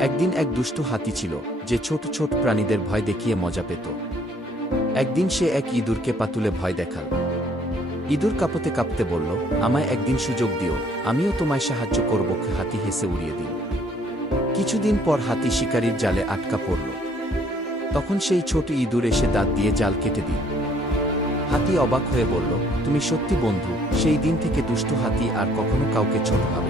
একদিন এক দুষ্টু হাতি ছিল, যে ছোট ছোট প্রাণীদের ভয় দেখিয়ে মজা পেত। একদিন সে এক ইঁদুরকে পাতুলে ভয় দেখাল। ইঁদুর কাঁপতে কাঁপতে বলল, আমায় একদিন সুযোগ দিও, আমিও তোমায় সাহায্য করব। হাতি হেসে উড়িয়ে দিল। কিছুদিন পর হাতি শিকারীর জালে আটকা পড়ল। তখন সেই ছোট ইঁদুর এসে দাঁত দিয়ে জাল কেটে দিল। হাতি অবাক হয়ে বলল, তুমি সত্যি বন্ধু। সেই দিন থেকে দুষ্টু হাতি আর কখনো কাউকে ছোট ভাবে না।